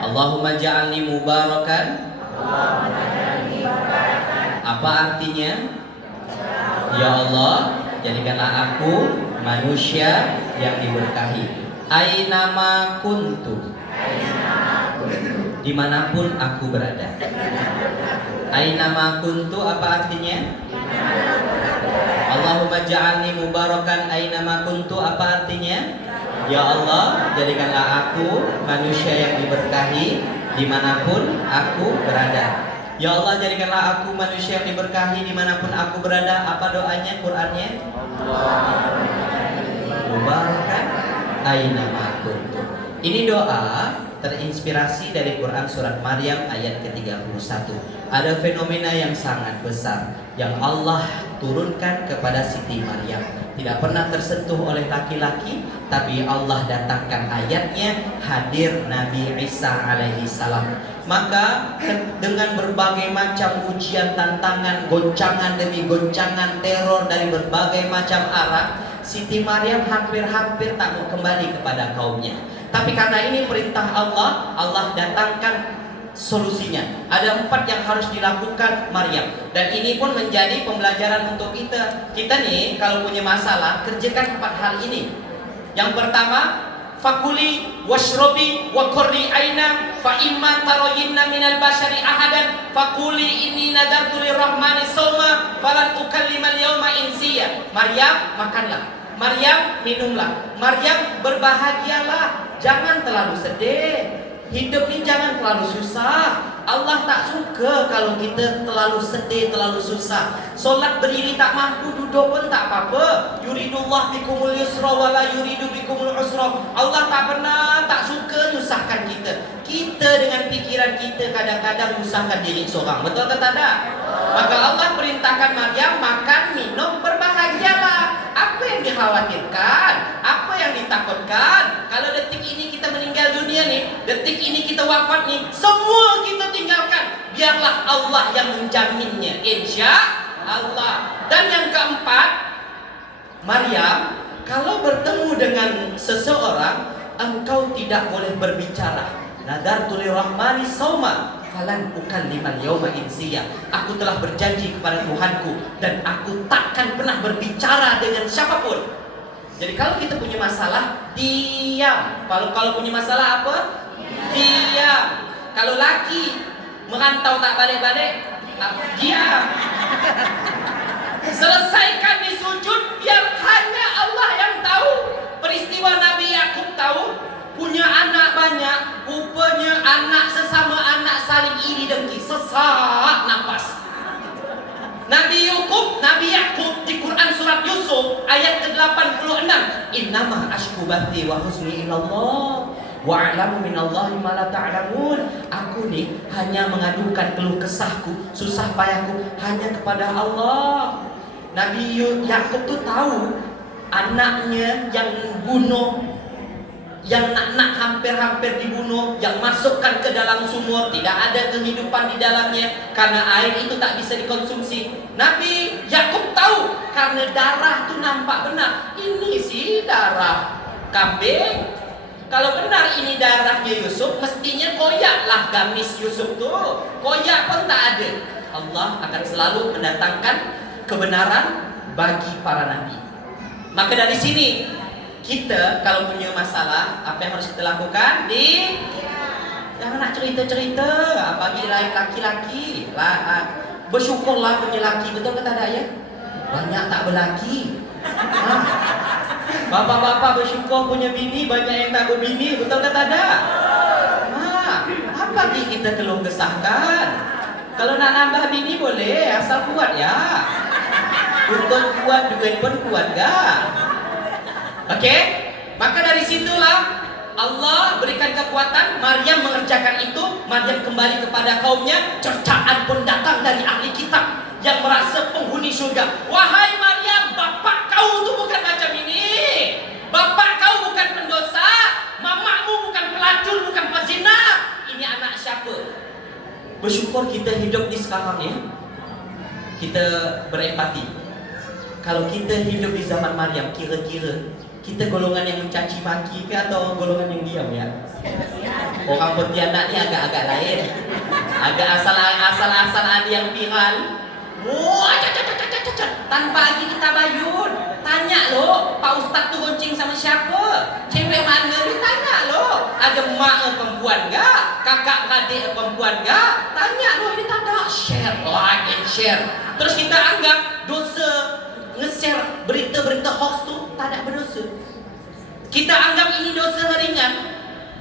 Allahumma ja'alni mubarakan. Apa artinya? Ya Allah, jadikanlah aku manusia yang diberkahi. Aynama kuntu, dimanapun aku berada. Aynama kuntu apa artinya? Allahumma ja'alni mubarakan aynama kuntu apa artinya? Ya Allah, jadikanlah aku manusia yang diberkahi dimanapun aku berada. Ya Allah, jadikanlah aku manusia yang diberkahi dimanapun aku berada. Apa doanya, Qur'annya? Mubarakan aynama kuntu. Ini doa terinspirasi dari Quran surat Maryam ayat ke-31. Ada fenomena yang sangat besar yang Allah turunkan kepada Siti Maryam. Tidak pernah tersentuh oleh laki-laki, tapi Allah datangkan ayatnya, hadir Nabi Isa alaihi salam. Maka dengan berbagai macam ujian, tantangan, goncangan demi goncangan, teror dari berbagai macam arah, Siti Maryam hampir-hampir tak mau kembali kepada kaumnya. Tapi karena ini perintah Allah, Allah datangkan solusinya. Ada 4 yang harus dilakukan Maryam. Dan ini pun menjadi pembelajaran untuk kita. Kita nih kalau punya masalah, kerjakan 4 hal ini. Yang pertama, fakuli washrobi wa qurri aina fa imma tarayinna minal bashari ahadan fakuli inni nadartu lirrahmani sawma falan ukallimal yawma insiya. Maryam, makanlah. Maryam, minumlah. Maryam, berbahagialah. Jangan terlalu sedih. Hidup ini jangan terlalu susah. Allah tak suka kalau kita terlalu sedih, terlalu susah. Solat berdiri tak mampu, duduk pun tak apa-apa. Yuridullah bikumul yusra wa la yuridu bikumul usra. Allah tak suka nyusahkan kita. Kita dengan pikiran kita kadang-kadang nyusahkan diri seorang. Betul ke tak ada? Maka Allah perintahkan Maryam makan, minum, berbahagialah. Apa yang dikhawatirkan? Apa yang ditakutkan? Kalau detik ini kita meninggal dunia nih, detik ini kita wafat nih, semua kita tinggalkan. Biarlah Allah yang menjaminnya, insya Allah. Dan yang keempat, Maryam, kalau bertemu dengan seseorang, engkau tidak boleh berbicara. Nadartu lirrahmani sauma falan ukallimal yawma insiya. Aku telah berjanji kepada Tuhanku dan aku takkan pernah berbicara dengan siapapun. Jadi kalau kita punya masalah, diam. Kalau punya masalah apa? Diam. Kalau laki merantau tak balik-balik, diam. Selesaikan di sujud, biar hanya Allah yang tahu. Peristiwa Nabi Yakub tahu, punya anak banyak, rupanya anak sesama anak saling iri dengki, sesak nafas. Nabi Yakub di Quran surat Yusuf ayat ke-86, innama ashku bathi wa husni ilallah wa a'lamu minallahi ma la ta'lamun. Aku nih hanya mengadukan keluh kesahku, susah payahku hanya kepada Allah. Nabi Yakub tuh tahu anaknya yang bunuh, yang nak hampir-hampir dibunuh, yang masukkan ke dalam sumur, tidak ada kehidupan di dalamnya karena air itu tak bisa dikonsumsi. Nabi Yakub tahu karena darah itu nampak benar. Ini sih darah. Kambing. Kalau benar ini darahnya Yusuf, mestinya koyaklah gamis Yusuf tuh. Koyak pun tak ada. Allah akan selalu mendatangkan kebenaran bagi para nabi. Maka dari sini kita kalau punya masalah, apa yang harus kita lakukan? Jangan nak cerita-cerita, bagi laki-laki. Bersyukurlah punya laki, betul kata tak ya? Banyak tak berlaki. Bapak-bapak bersyukur punya bini, banyak yang tak berbini, betul kata tak? Apa lagi kita keluh kesahkan? Kalau nak nambah bini boleh, asal kuat ya. Untuk kuat, duit pun kuat gak? Oke? Maka dari situlah Allah berikan kekuatan. Maryam mengerjakan itu. Maryam kembali kepada kaumnya. Cercaan pun datang dari ahli kitab yang merasa penghuni surga. Wahai Maryam, bapak kau tu bukan macam ini. Bapak kau bukan pendosa. Mamakmu bukan pelacur, bukan pezina. Ini anak siapa? Bersyukur kita hidup di sekarang ya. Kita berempati. Kalau kita hidup di zaman Maryam, kira-kira kita golongan yang mencaci maki ke atau golongan yang diam ya? Orang Pontianak ni agak-agak lain. Agak asal-asal ada yang viral. Tanpa lagi kita bayun. Tanya lo, Pak Ustaz tu gonceng sama siapa? Cewek mana ni? Tanya lo. Ada mak perempuan gak? Kakak beradik perempuan gak? Tanya lo, ini tak ada. Share, like and share. Terus kita anggap dosa nge-share berita-berita hoax tu tak ada berdosa. Kita anggap ini dosa ringan.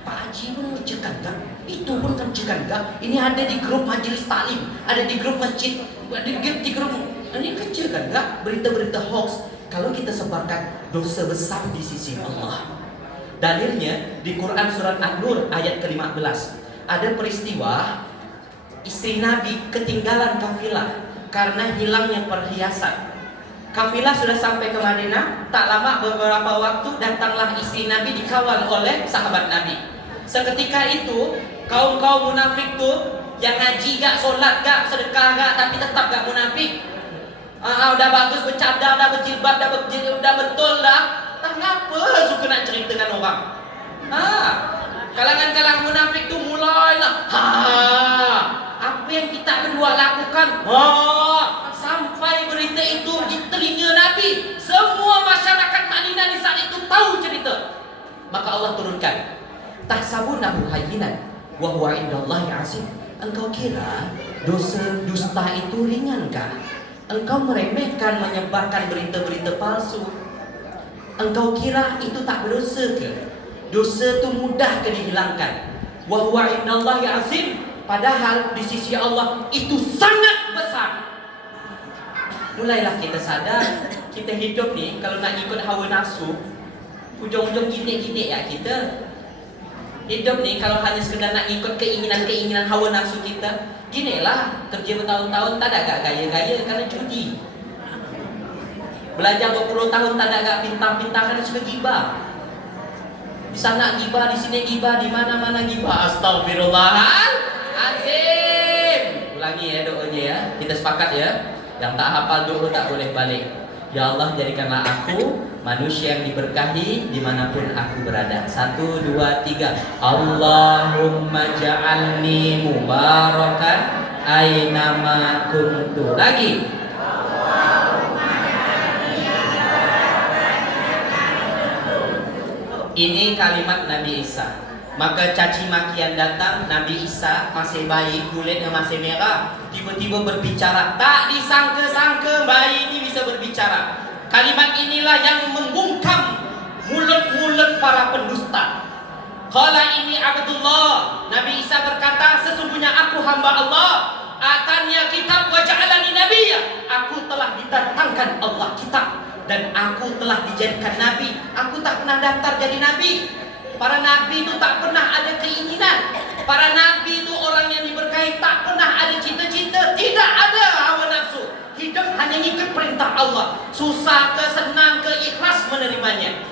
Pak Haji pun mengerjakan gak? Itu pun kerjakan gak? Ini ada di grup majelis taklim, ada di grup masjid, ada di grup. Ini kerjakan gak? Berita-berita hoax. Kalau kita sebarkan, dosa besar di sisi Allah. Dalilnya di Quran surat An-Nur ayat ke-15. Ada peristiwa istri Nabi ketinggalan kafilah karena hilangnya perhiasan. Kafilah sudah sampai ke Madinah. Tak lama beberapa waktu datanglah istri Nabi dikawal oleh sahabat Nabi. Seketika itu kaum-kaum munafik tu yang ngaji gak, solat gak, sedekah gak, tapi tetap gak munafik. Udah bagus bercadar, dah berjilbab, dah betul dah. Tak ngapa suka nak cerita dengan orang. Kalangan-kalangan munafik tu mulailah. Apa yang kita berdua lakukan? Sampai berita itu di telinga Nabi. Semua masyarakat Madinah di saat itu tahu cerita. Maka Allah turunkan, tahsabunahu hayyinan wa huwa indallahi azim. Engkau kira dosa dusta itu ringankah? Engkau meremehkan menyebarkan berita-berita palsu. Engkau kira itu tak berdosa ke? Dosa itu mudah ke dihilangkan. Wa huwa indallahi azim. Padahal di sisi Allah itu sangat besar. Mulailah kita sadar, kita hidup ni kalau nak ikut hawa nafsu, ujung-ujung gini-gini ya kita. Hidup ni kalau hanya sekedar nak ikut keinginan-keinginan hawa nafsu kita, ginilah kerja bertahun-tahun tak ada agak gaya-gaya kerana judi. Belajar berpuluh tahun tak ada agak pintar-pintar kerana suka gibah. Di sana gibah, di sini gibah, di mana-mana gibah. Astagfirullahaladzim. Ulangi ya doanya ya. Kita sepakat ya. Yang tak hafal doa tak boleh balik. Ya Allah, jadikanlah aku manusia yang diberkahi dimanapun aku berada. 1, 2, 3. Allahumma ja'alni mubarakan aynama kuntu. Lagi. Ini kalimat Nabi Isa. Maka caci makian datang. Nabi Isa masih bayi, kulitnya masih merah, tiba-tiba berbicara. Tak disangka-sangka bayi ini bisa berbicara. Kalimat inilah yang membungkam mulut-mulut para pendusta. Qala ini Abdullah. Nabi Isa berkata, sesungguhnya aku hamba Allah. Atanya kitab wa ja'alani nabiyya. Aku telah didatangkan Allah kitab dan aku telah dijadikan nabi. Aku tak pernah daftar jadi nabi. Para nabi itu tak pernah ada keinginan. Para nabi itu orang yang diberkahi, tak pernah ada cita-cita, tidak ada hawa nafsu. Hidup hanya ikut perintah Allah. Susah ke, senang ke, ikhlas menerimanya.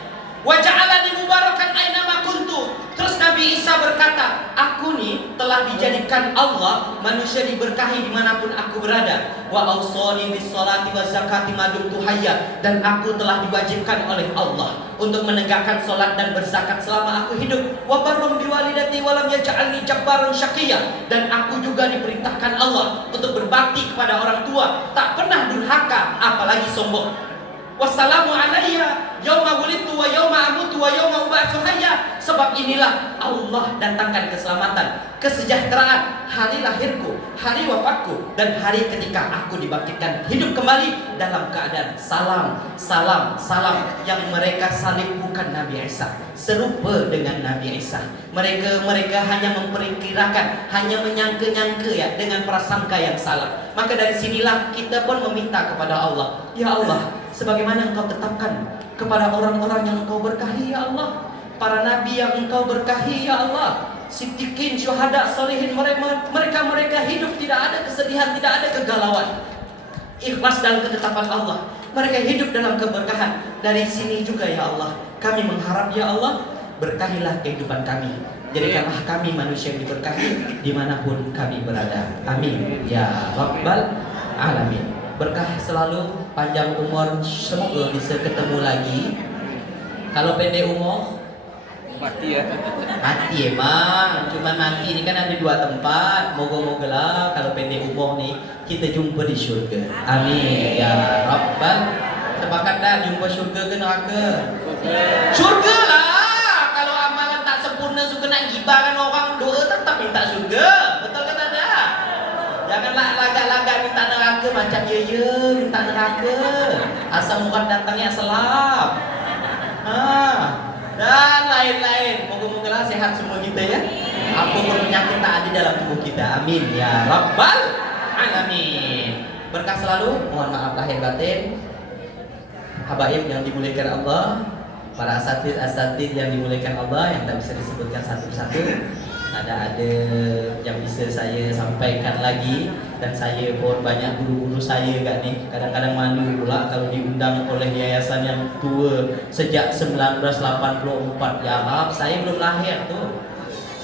Wa ja'alani mubarakan aina kuntu. Terus Nabi Isa berkata, aku nih telah dijadikan Allah manusia diberkahi dimanapun aku berada. Wa awsani bis sholati wa zakati ma dumtu hayya. Dan aku telah diwajibkan oleh Allah untuk menegakkan salat dan berzakat selama aku hidup. Wa barrum biwalidati wa lam yaj'alni jabbaran syaqiyya. Dan aku juga diperintahkan Allah untuk berbakti kepada orang tua, tak pernah durhaka apalagi sombong. Wassalamu alayya yauma wulidtu wa yauma amutu wa yauma ub'atsu hayya. Sebab inilah Allah datangkan keselamatan, kesejahteraan hari lahirku, hari wafatku, dan hari ketika aku dibangkitkan hidup kembali dalam keadaan salam, salam, salam. Yang mereka salib bukan Nabi Isa, serupa dengan Nabi Isa. Mereka hanya memperkirakan, hanya menyangka-nyangka ya, dengan prasangka yang salah. Maka dari sinilah kita pun meminta kepada Allah, ya Allah, sebagaimana Engkau tetapkan kepada orang-orang yang Engkau berkahi ya Allah, para nabi yang Engkau berkahi ya Allah, siddiqin, syuhada, salihin, mereka hidup tidak ada kesedihan, tidak ada kegalauan, ikhlas dalam ketetapan Allah. Mereka hidup dalam keberkahan. Dari sini juga ya Allah, kami mengharap ya Allah, berkahilah kehidupan kami. Jadikanlah kami manusia yang diberkahi dimanapun kami berada. Amin ya Rabbal Alamin. Berkah selalu, panjang umur, semoga bisa ketemu lagi. Kalau pendek umur Mati ya. mati emang, cuman mati ini kan ada dua tempat. Moga-moga lah kalau pendek umur nih kita jumpa di surga. Amin ya Rabbal. Sepakat dah jumpa surga ke neraka? Surga lah. Kalau amalan tak sempurna suka nak gibahkan orang, doa tetap minta surga. Betul kan ada? Janganlah lagak-lagak minta neraka macam ya minta neraka. Asal murad datangnya selap. Dan lain-lain. Moga-moga lah sehat semua kita ya. Apapun penyakit tak ada dalam tubuh kita. Amin ya Rabbal Alamin. Berkah selalu. Mohon maaf lahir batin. Habaib yang dimuliakan Allah, para asatid yang dimuliakan Allah, yang tak bisa disebutkan satu-satu. Ada yang bisa saya sampaikan lagi, dan saya pun banyak guru-guru saya kat ni kadang-kadang malu pula kalau diundang oleh yayasan yang tua sejak 1984. Ya maaf, saya belum lahir tu.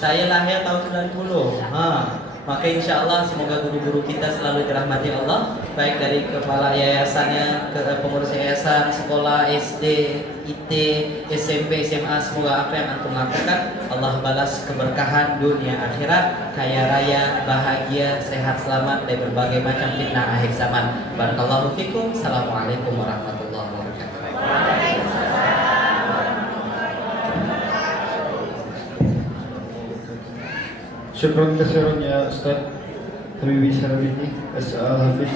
Saya lahir tahun 90. Maka insya-Allah semoga guru-guru kita selalu dirahmati Allah, baik dari kepala yayasannya, ke pengurus yayasan, sekolah SD, IT, SMP, SMA. Semoga apa yang antum lakukan Allah balas keberkahan dunia akhirat, kaya raya, bahagia, sehat selamat dari berbagai macam fitnah akhir zaman. Barakallahu fikum. Assalamualaikum warahmatullahi wabarakatuh. Syukron kasiran ya Ustaz Habibi Syarabini Al-Hafiz.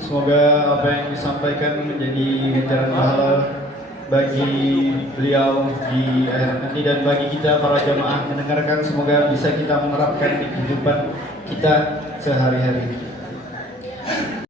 Semoga apa yang disampaikan menjadi ganjaran pahala bagi beliau di akhirat nanti, dan bagi kita para jamaah mendengarkan, semoga bisa kita menerapkan di kehidupan kita sehari-hari.